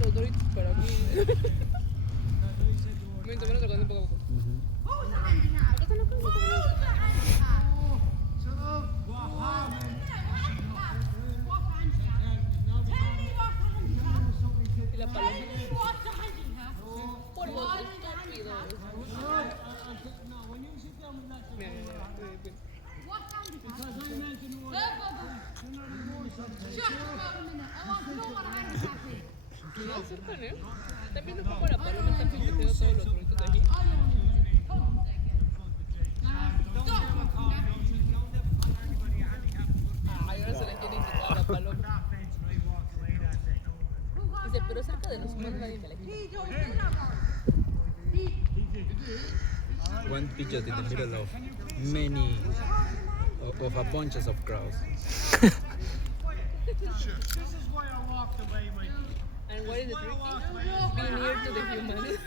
Los doritos para mí. Me estoy tocando un poco a poco. Y la paloma. Polvos estúpidos. Mira, no acercan, ¿eh? Están viendo cómo la paloma está picoteando todos los doritos de aquí. Ay, ahora se le quiere quitar a la paloma. Dice, pero cerca de nosotros nadie me la quita. One pigeon in the middle of many of a bunches of crows. And what is the tricky? Be near to the humans.